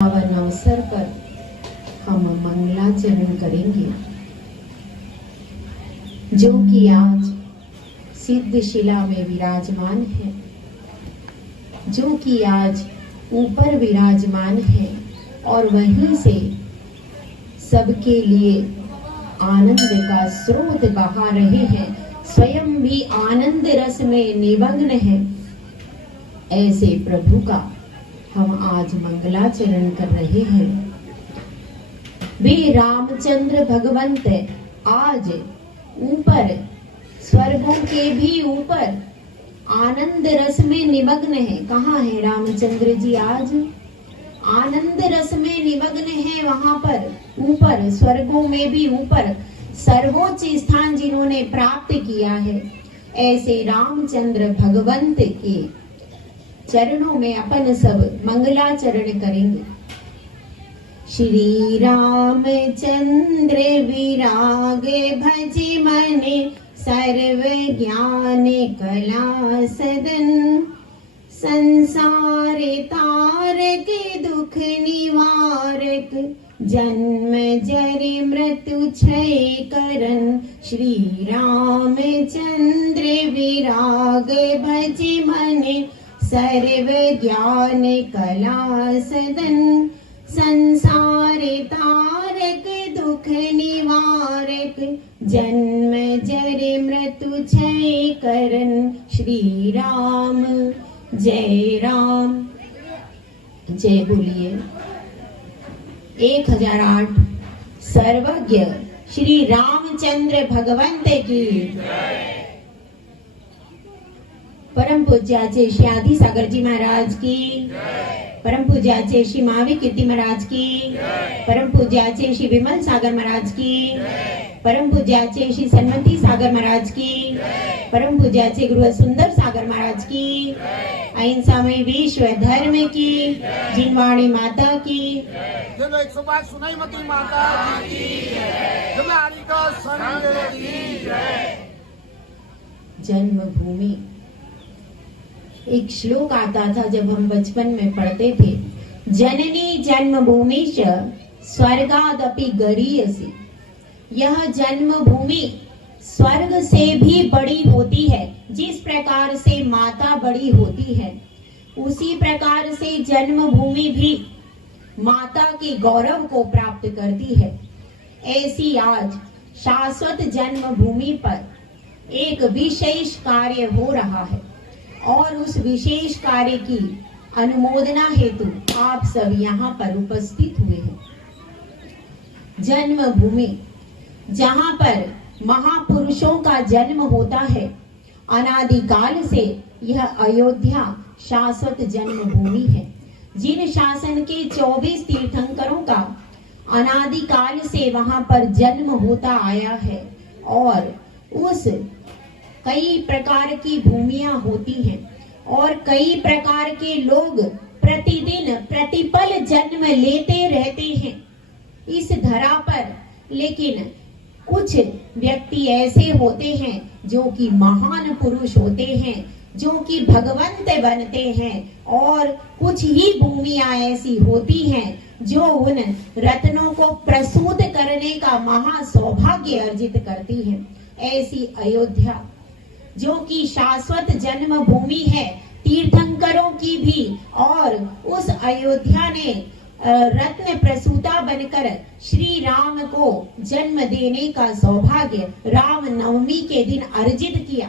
पावन अवसर पर हम मंगलाचरण करेंगे, जो कि आज सिद्ध शिला में विराजमान है, जो कि आज ऊपर विराजमान है और वहीं से सबके लिए आनंद का स्रोत बहा रहे हैं, स्वयं भी आनंद रस में निमग्न है। ऐसे प्रभु का हम आज मंगलाचरण कर रहे हैं। वे रामचंद्र भगवंत आज ऊपर स्वर्गों के भी ऊपर आनंद रस में निमग्न है। कहाँ है रामचंद्र जी? आज आनंद रस में निमग्न है, वहां पर ऊपर स्वर्गों में भी ऊपर सर्वोच्च स्थान जिन्होंने प्राप्त किया है। ऐसे रामचंद्र भगवंत के चरणों में अपन सब मंगलाचरण करेंगे। श्री रामचंद्र विरागे भज मने, सर्व ज्ञान कला सदन, संसार तारक दुख निवारक, जन्म जरि मृत्यु क्षय करन। श्री रामचंद्र विराग भज मने, सर्व ज्ञान कला सदन, संसार तारक दुख निवारक, जन्म जरि मृत्यु क्षय करन। श्री राम जय राम। जय बोलिए 1008 सर्वज्ञ श्री रामचंद्र भगवंत की। परम पूज्याचे श्री आदि सागर जी महाराज की, परम पूज्याचे श्री महावीर कीर्ति महाराज की, परम पूज्याचे श्री विमल सागर महाराज की, परम पूज्याचे श्री सन्मति सागर महाराज की, परम पूज्याचे गुरु सुंदर सागर महाराज की, अहिंसा में विश्व धर्म की, जिनवाणी माता की, 108 सुनाई मती माता की जय, का संग की जय। जन्मभूमि एक श्लोक आता था जब हम बचपन में पढ़ते थे, जननी जन्मभूमि स्वर्गादपि गरीयसी। यह जन्मभूमि स्वर्ग से भी बड़ी होती है। जिस प्रकार से माता बड़ी होती है, उसी प्रकार से जन्मभूमि भी माता के गौरव को प्राप्त करती है। ऐसी आज शाश्वत जन्मभूमि पर एक विशेष कार्य हो रहा है और उस विशेष कार्य की अनुमोदना हेतु आप सब यहाँ पर उपस्थित हुए हैं। जन्मभूमि जहाँ पर महापुरुषों का जन्म होता है, अनादिकाल से यह अयोध्या शाश्वत जन्मभूमि है। जिन शासन के 24 तीर्थंकरों का अनादिकाल से वहां पर जन्म होता आया है और उस कई प्रकार की भूमियां होती हैं और कई प्रकार के लोग प्रतिदिन प्रतिपल जन्म लेते रहते हैं इस धरा पर। लेकिन कुछ व्यक्ति ऐसे होते हैं जो कि महान पुरुष होते हैं, जो कि भगवंत बनते हैं, और कुछ ही भूमियां ऐसी होती हैं जो उन रत्नों को प्रसूत करने का महा सौभाग्य अर्जित करती हैं। ऐसी अयोध्या जो कि शाश्वत जन्म भूमि है तीर्थंकरों की भी, और उस अयोध्या ने रत्न प्रसूता बनकर श्री राम को जन्म देने का सौभाग्य राम नवमी के दिन अर्जित किया।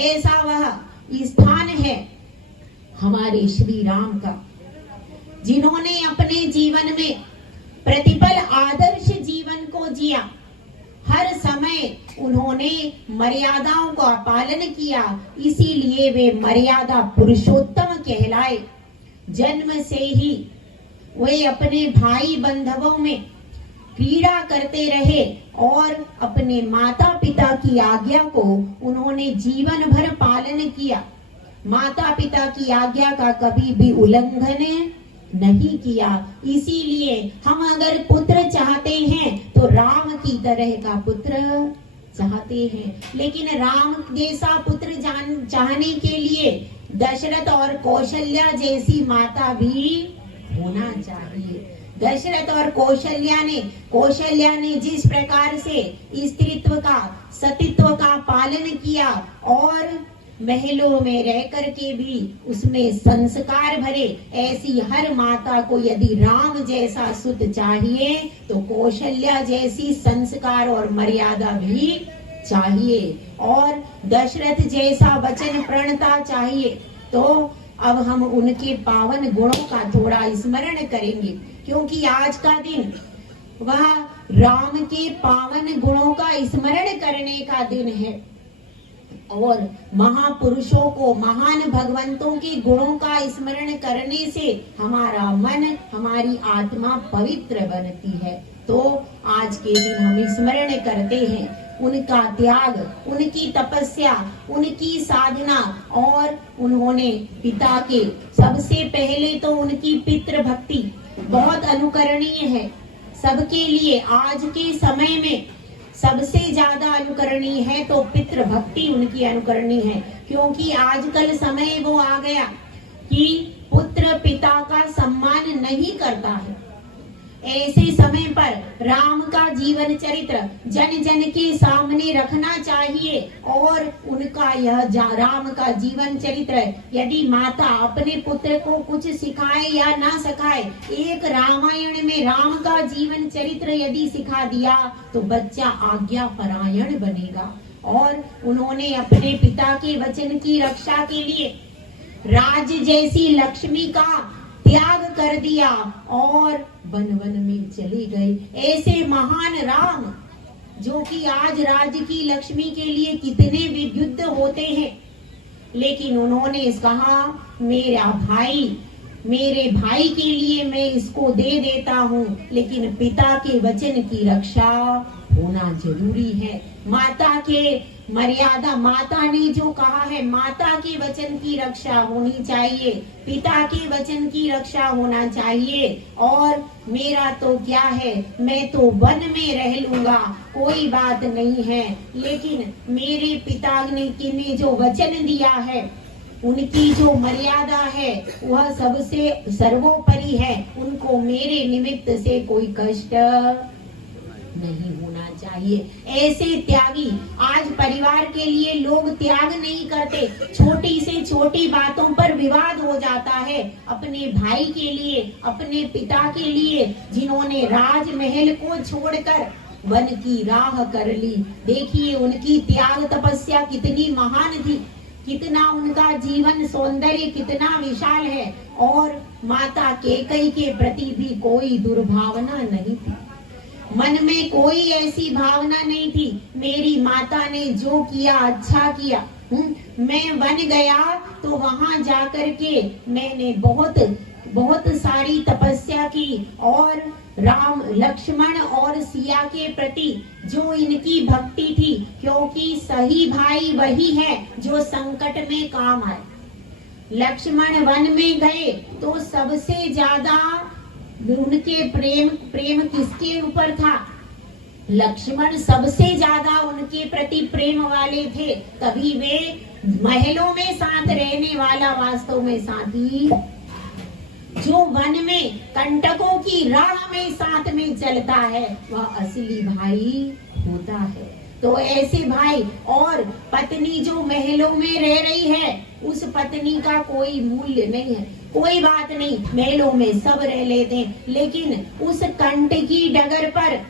ऐसा वह स्थान है हमारे श्री राम का, जिन्होंने अपने जीवन में प्रतिपल आदर्श जीवन को जिया। हर समय उन्होंने मर्यादाओं का पालन किया, इसीलिए वे मर्यादा पुरुषोत्तम कहलाए। जन्म से ही वे अपने भाई बंधवों में क्रीड़ा करते रहे और अपने माता पिता की आज्ञा को उन्होंने जीवन भर पालन किया। माता पिता की आज्ञा का कभी भी उल्लंघन नहीं किया। इसीलिए हम अगर पुत्र चाहते हैं तो राम की तरह का पुत्र चाहते हैं। लेकिन राम जैसा पुत्र चाहने के लिए दशरथ और कौशल्या जैसी माता भी होना चाहिए। दशरथ और कौशल्या ने जिस प्रकार से स्त्रीत्व का, सतीत्व का पालन किया और महलों में रह करके भी उसमें संस्कार भरे, ऐसी हर माता को यदि राम जैसा सुत चाहिए तो कौशल्या जैसी संस्कार और मर्यादा भी चाहिए और दशरथ जैसा वचन प्रणता चाहिए। तो अब हम उनके पावन गुणों का थोड़ा स्मरण करेंगे, क्योंकि आज का दिन वह राम के पावन गुणों का स्मरण करने का दिन है और महापुरुषों को, महान भगवंतों के गुणों का स्मरण करने से हमारा मन, हमारी आत्मा पवित्र बनती है। तो आज के दिन हम स्मरण करते हैं उनका त्याग, उनकी तपस्या, उनकी साधना और उन्होंने पिता के, सबसे पहले तो उनकी पितृ भक्ति बहुत अनुकरणीय है सबके लिए। आज के समय में सबसे ज्यादा अनुकरणीय है तो पितृ भक्ति उनकी अनुकरणीय है, क्योंकि आजकल समय वो आ गया कि पुत्र पिता का सम्मान नहीं करता है। ऐसे समय पर राम का जीवन चरित्र जन जन के सामने रखना चाहिए और उनका यह राम का जीवन चरित्र, यदि माता अपने पुत्र को कुछ सिखाए या ना सिखाए, एक रामायण में राम का जीवन चरित्र यदि सिखा दिया तो बच्चा आज्ञा परायण बनेगा। और उन्होंने अपने पिता के वचन की रक्षा के लिए राज जैसी लक्ष्मी का त्याग कर दिया और वन वन में चले गए। ऐसे महान राम जो कि आज राज्य की लक्ष्मी के लिए कितने विद्युत होते हैं, लेकिन उन्होंने कहा मेरे भाई के लिए मैं इसको दे देता हूँ, लेकिन पिता के वचन की रक्षा होना जरूरी है। माता के मर्यादा, माता ने जो कहा है, माता के वचन की रक्षा होनी चाहिए, पिता के वचन की रक्षा होना चाहिए। और मेरा तो क्या है, मैं तो वन में रह लूंगा, कोई बात नहीं है, लेकिन मेरे पिता ने जो वचन दिया है, उनकी जो मर्यादा है वह सबसे सर्वोपरि है। उनको मेरे निमित्त से कोई कष्ट नहीं होना चाहिए। ऐसे त्यागी, आज परिवार के लिए लोग त्याग नहीं करते, छोटी से छोटी बातों पर विवाद हो जाता है। अपने भाई के लिए, अपने पिता के लिए, जिन्होंने राजमहल को छोड़कर वन की राह कर ली, देखिए उनकी त्याग तपस्या कितनी महान थी, कितना उनका जीवन सौंदर्य कितना विशाल है। और माता कैकेयी के प्रति भी कोई दुर्भावना नहीं थी, मन में कोई ऐसी भावना नहीं थी, मेरी माता ने जो किया अच्छा किया। मैं वन गया तो वहां जाकर के मैंने बहुत सारी तपस्या की और राम, लक्ष्मण और सिया के प्रति जो इनकी भक्ति थी, क्योंकि सही भाई वही है जो संकट में काम आए। लक्ष्मण वन में गए तो सबसे ज्यादा उनके प्रेम किसके ऊपर था? लक्ष्मण सबसे ज्यादा उनके प्रति प्रेम वाले थे, तभी वे महलों में साथ रहने वाला वास्तव में साथी, जो वन में कंटकों की राह में साथ में चलता है, वह असली भाई होता है। तो ऐसे भाई, और पत्नी जो महलों में रह रही है, उस पत्नी का कोई मूल्य नहीं है, कोई बात नहीं, महलों में सब रह लेते हैं, लेकिन उस कंट की डगर पर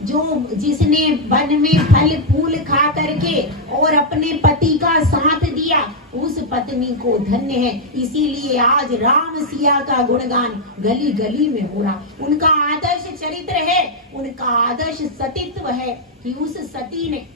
जिसने वन में फल फूल खा करके और अपने पति का साथ दिया, उस पत्नी को धन्य है। इसीलिए आज राम सिया का गुणगान गली गली में हो रहा। उनका आदर्श चरित्र है, उनका आदर्श सतीत्व है कि उस सती ने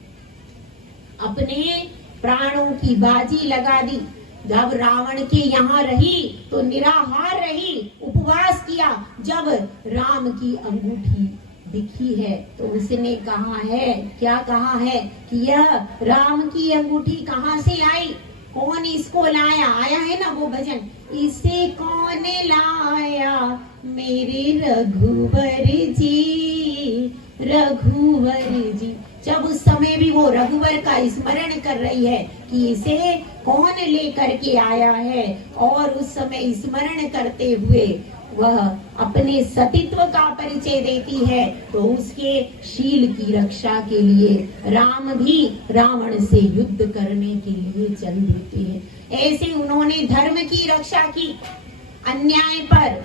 अपने प्राणों की बाजी लगा दी। जब रावण के यहाँ रही तो निराहार रही, उपवास किया। जब राम की अंगूठी दिखी है तो उसने कहा है, क्या कहा है कि यह राम की अंगूठी कहाँ से आई, कौन इसको लाया? आया है ना वो भजन, इसे कौन लाया मेरे रघुवर जी, रघुवर जी। जब उस समय भी वो रघुवर का स्मरण कर रही है कि इसे कौन लेकर के आया है, और उस समय स्मरण करते हुए वह अपने सतीत्व का परिचय देती है, तो उसके शील की रक्षा के लिए राम भी रावण से युद्ध करने के लिए चल देते हैं। ऐसे उन्होंने धर्म की रक्षा की, अन्याय पर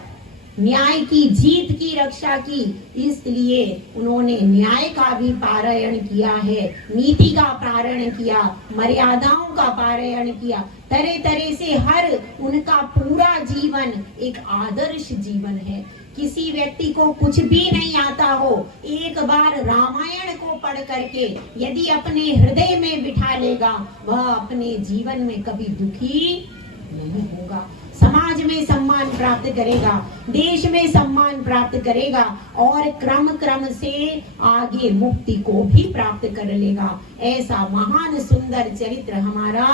न्याय की जीत की रक्षा की, इसलिए उन्होंने न्याय का भी पारायण किया है, नीति का पारायण किया, मर्यादाओं का पारायण किया, तरह तरह से हर उनका पूरा जीवन एक आदर्श जीवन है। किसी व्यक्ति को कुछ भी नहीं आता हो, एक बार रामायण को पढ़ करके यदि अपने हृदय में बिठा लेगा, वह अपने जीवन में कभी दुखी नहीं होगा, समाज में सम्मान प्राप्त करेगा, देश में सम्मान प्राप्त करेगा और क्रम क्रम से आगे मुक्ति को भी प्राप्त कर लेगा। ऐसा महान सुंदर चरित्र हमारा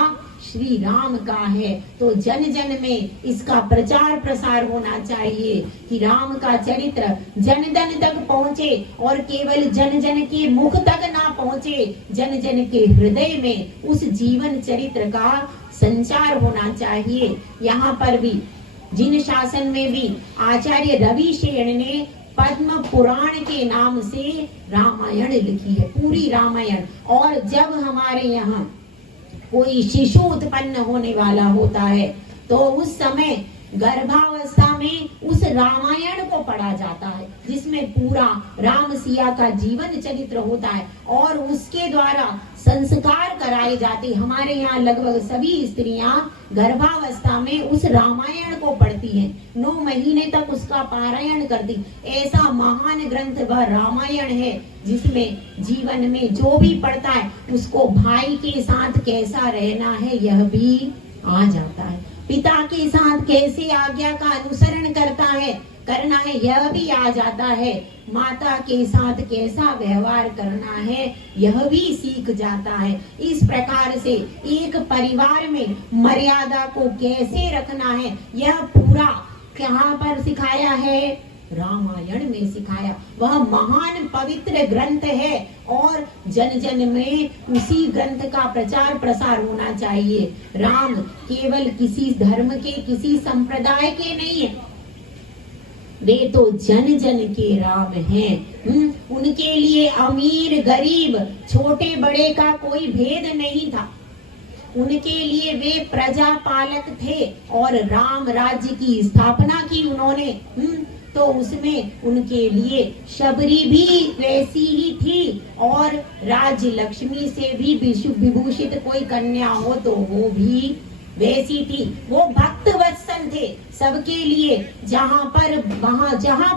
श्री राम का है। तो जन जन में इसका प्रचार प्रसार होना चाहिए कि राम का चरित्र जन जन तक पहुँचे और केवल जन जन के मुख तक ना पहुँचे, जन जन के हृदय में उस जीवन चरित्र का संचार होना चाहिए। यहाँ पर भी जिन शासन में भी आचार्य रविशेन ने पद्म पुराण के नाम से रामायण लिखी है, पूरी रामायण। और जब हमारे यहाँ कोई शिशु उत्पन्न होने वाला होता है तो उस समय गर्भावस्था में उस रामायण को पढ़ा जाता है, जिसमें पूरा राम सिया का जीवन चरित्र होता है और उसके द्वारा संस्कार कराए जाते। हमारे यहाँ लगभग सभी स्त्रियां गर्भावस्था में उस रामायण को पढ़ती हैं, 9 महीने तक उसका पारायण करती। ऐसा महान ग्रंथ वह रामायण है, जिसमें जीवन में जो भी पढ़ता है उसको भाई के साथ कैसा रहना है यह भी आ जाता है, पिता के साथ कैसे आज्ञा का अनुसरण करना है यह भी आ जाता है, माता के साथ कैसा व्यवहार करना है यह भी सीख जाता है। इस प्रकार से एक परिवार में मर्यादा को कैसे रखना है यह पूरा कहाँ पर सिखाया है, रामायण में सिखाया। वह महान पवित्र ग्रंथ है और जन जन में उसी ग्रंथ का प्रचार प्रसार होना चाहिए। राम केवल किसी धर्म के, किसी संप्रदाय के नहीं है, वे तो जन जन के राम हैं। उनके लिए अमीर गरीब छोटे बड़े का कोई भेद नहीं था, उनके लिए वे प्रजा पालक थे और राम राज्य की स्थापना की उन्होंने। तो उसमें उनके लिए शबरी भी वैसी ही थी और राज्य लक्ष्मी से भी विभूषित कोई कन्या हो तो वो भी वैसी थी। वो भक्त वत्सल थे सबके लिए, जहाँ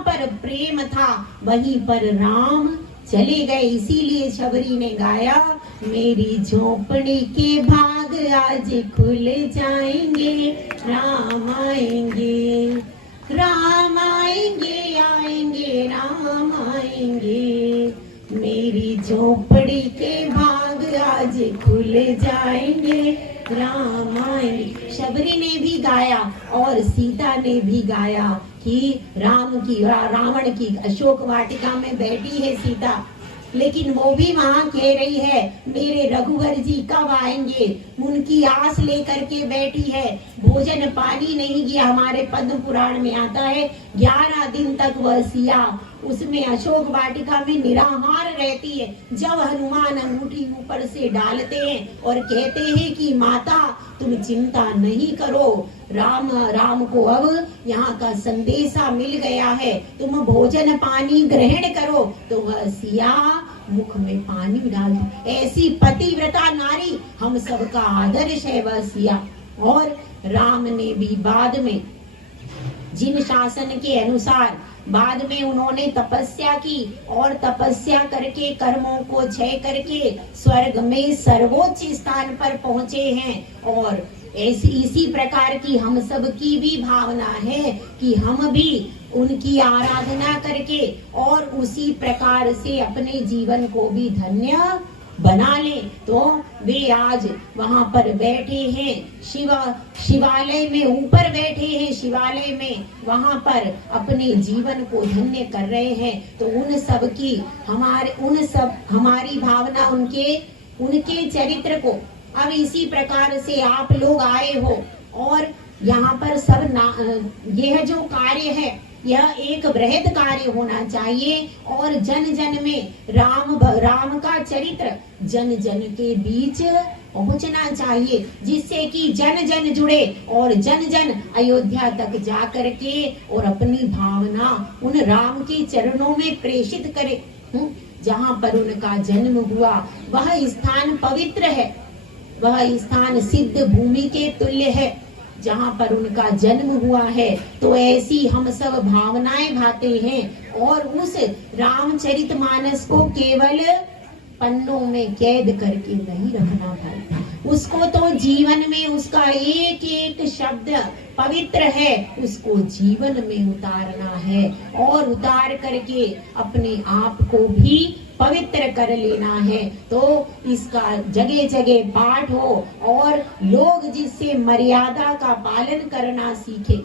पर प्रेम था वहीं पर राम चले गए। इसीलिए शबरी ने गाया, मेरी झोपड़ी के भाग आज खुल जाएंगे, राम आएंगे, राम आएंगे, आएंगे राम आएंगे, मेरी झोपड़ी के भाग आज खुल जाएंगे, राम आएंगे। शबरी ने भी गाया और सीता ने भी गाया कि रावण की अशोक वाटिका में बैठी है सीता, लेकिन वो भी वहाँ कह रही है मेरे रघुवर जी कब आएंगे, उनकी आस लेकर के बैठी है। भोजन पानी नहीं किया, हमारे पद्म पुराण में आता है 11 दिन तक वह सिया उसमें अशोक वाटिका में निराहार रहती है। जब हनुमान अंगूठी ऊपर से डालते हैं और कहते हैं कि माता तुम चिंता नहीं करो, राम को अब यहाँ का संदेशा मिल गया है, तुम भोजन पानी ग्रहण करो, तो वह सिया मुख में पानी डालती। ऐसी पतिव्रता नारी हम सबका आदर्श है वह सिया। और राम ने भी बाद में जिन शासन के अनुसार बाद में उन्होंने तपस्या की और तपस्या करके कर्मों को क्षय करके स्वर्ग में सर्वोच्च स्थान पर पहुंचे हैं। और इसी प्रकार की हम सब की भी भावना है कि हम भी उनकी आराधना करके और उसी प्रकार से अपने जीवन को भी धन्य बना ले। तो वे आज वहां पर बैठे हैं, शिवालय में ऊपर बैठे हैं, शिवालय में वहां पर अपने जीवन को धन्य कर रहे हैं। तो उन सब की हमारी भावना उनके चरित्र को, अब इसी प्रकार से आप लोग आए हो और यहाँ पर सब यह जो कार्य है यह एक बृहद कार्य होना चाहिए और जन जन में राम का चरित्र जन जन के बीच पहुंचना चाहिए, जिससे कि जन जन जुड़े और जन जन अयोध्या तक जा करके और अपनी भावना उन राम के चरणों में प्रेषित करे। जहाँ पर उनका जन्म हुआ वह स्थान पवित्र है, वह स्थान सिद्ध भूमि के तुल्य है। जहाँ पर उनका जन्म हुआ है तो ऐसी हम सब भावनाएं भाते हैं और उस रामचरितमानस को केवल पन्नों में कैद करके नहीं रखना भाई, उसको तो जीवन में उसका एक एक शब्द पवित्र है, उसको जीवन में उतारना है और उतार करके अपने आप को भी पवित्र कर लेना है। तो इसका जगह जगह पाठ हो और लोग जिससे मर्यादा का पालन करना सीखे,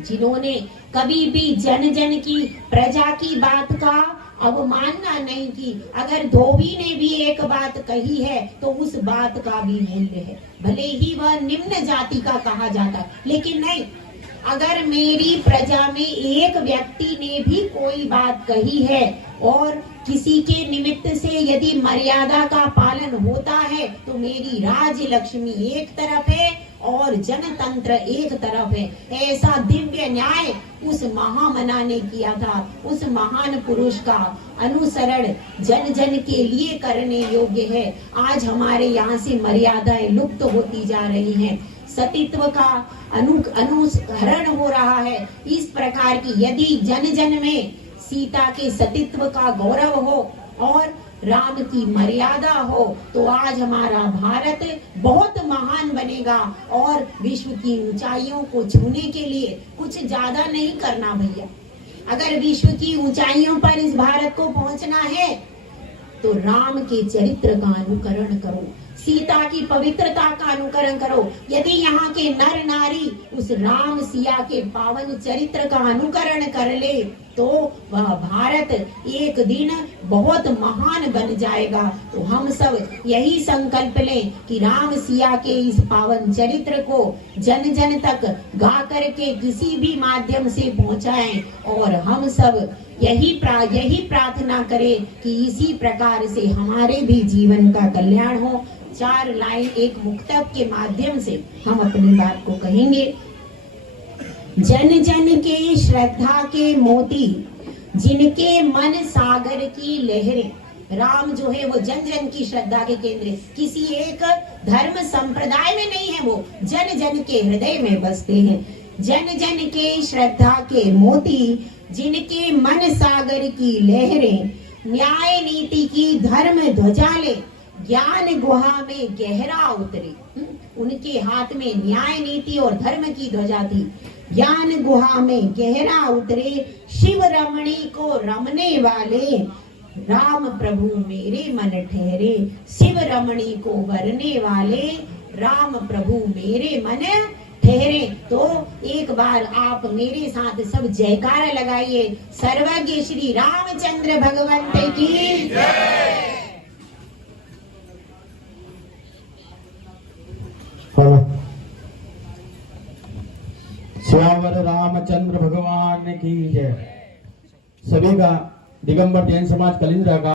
जिन्होंने कभी भी जन जन की प्रजा की बात का अवमानना नहीं की। अगर धोबी ने भी एक बात कही है तो उस बात का भी मूल्य है, भले ही वह निम्न जाति का कहा जाता, लेकिन नहीं, अगर मेरी प्रजा में एक व्यक्ति ने भी कोई बात कही है और किसी के निमित्त से यदि मर्यादा का पालन होता है तो मेरी राज लक्ष्मी एक तरफ है और जनतंत्र एक तरफ है। ऐसा दिव्य न्याय उस महामना ने किया था। उस महान पुरुष का अनुसरण जन जन के लिए करने योग्य है। आज हमारे यहाँ से मर्यादाएं लुप्त होती जा रही हैं, सतीत्व का अनुहरण हो रहा है। इस प्रकार की यदि जन जन में सीता के सतीत्व का गौरव हो और राम की मर्यादा हो तो आज हमारा भारत बहुत महान बनेगा और विश्व की ऊंचाइयों को छूने के लिए कुछ ज्यादा नहीं करना भैया। अगर विश्व की ऊंचाइयों पर इस भारत को पहुंचना है तो राम के चरित्र का अनुकरण करो, सीता की पवित्रता का अनुकरण करो। यदि यहाँ के नर नारी उस राम सिया के पावन चरित्र का अनुकरण कर ले तो वह भारत एक दिन बहुत महान बन जाएगा। तो हम सब यही संकल्प लें कि राम सिया के इस पावन चरित्र को जन जन तक गा करके किसी भी माध्यम से पहुंचाएं और हम सब यही प्रार्थना करें कि इसी प्रकार से हमारे भी जीवन का कल्याण हो। 4 लाइन एक मुक्तक के माध्यम से हम अपनी बात को कहेंगे। जन जन के श्रद्धा के मोती, जिनके मन सागर की लहरें। राम जो है वो जन जन की श्रद्धा के केंद्र, किसी एक धर्म संप्रदाय में नहीं है, वो जन जन के हृदय में बसते हैं। जन जन के श्रद्धा के मोती, जिनके मन सागर की लहरें, न्याय नीति की धर्म ध्वजा ले, ज्ञान गुहा में गहरा उतरे। उनके हाथ में न्याय नीति और धर्म की ध्वजा थी। ज्ञान गुहा में गहरा उतरे, शिव रमणी को रमने वाले, राम प्रभु मेरे मन ठहरे। शिव रमणी को वरने वाले, राम प्रभु मेरे मन ठहरे। तो एक बार आप मेरे साथ सब जयकारा लगाइए, सर्वज्ञ श्री रामचंद्र भगवंत की जय। श्यावर रामचंद्र भगवान की जय। सभी का दिगंबर जैन समाज कलिंद्रा का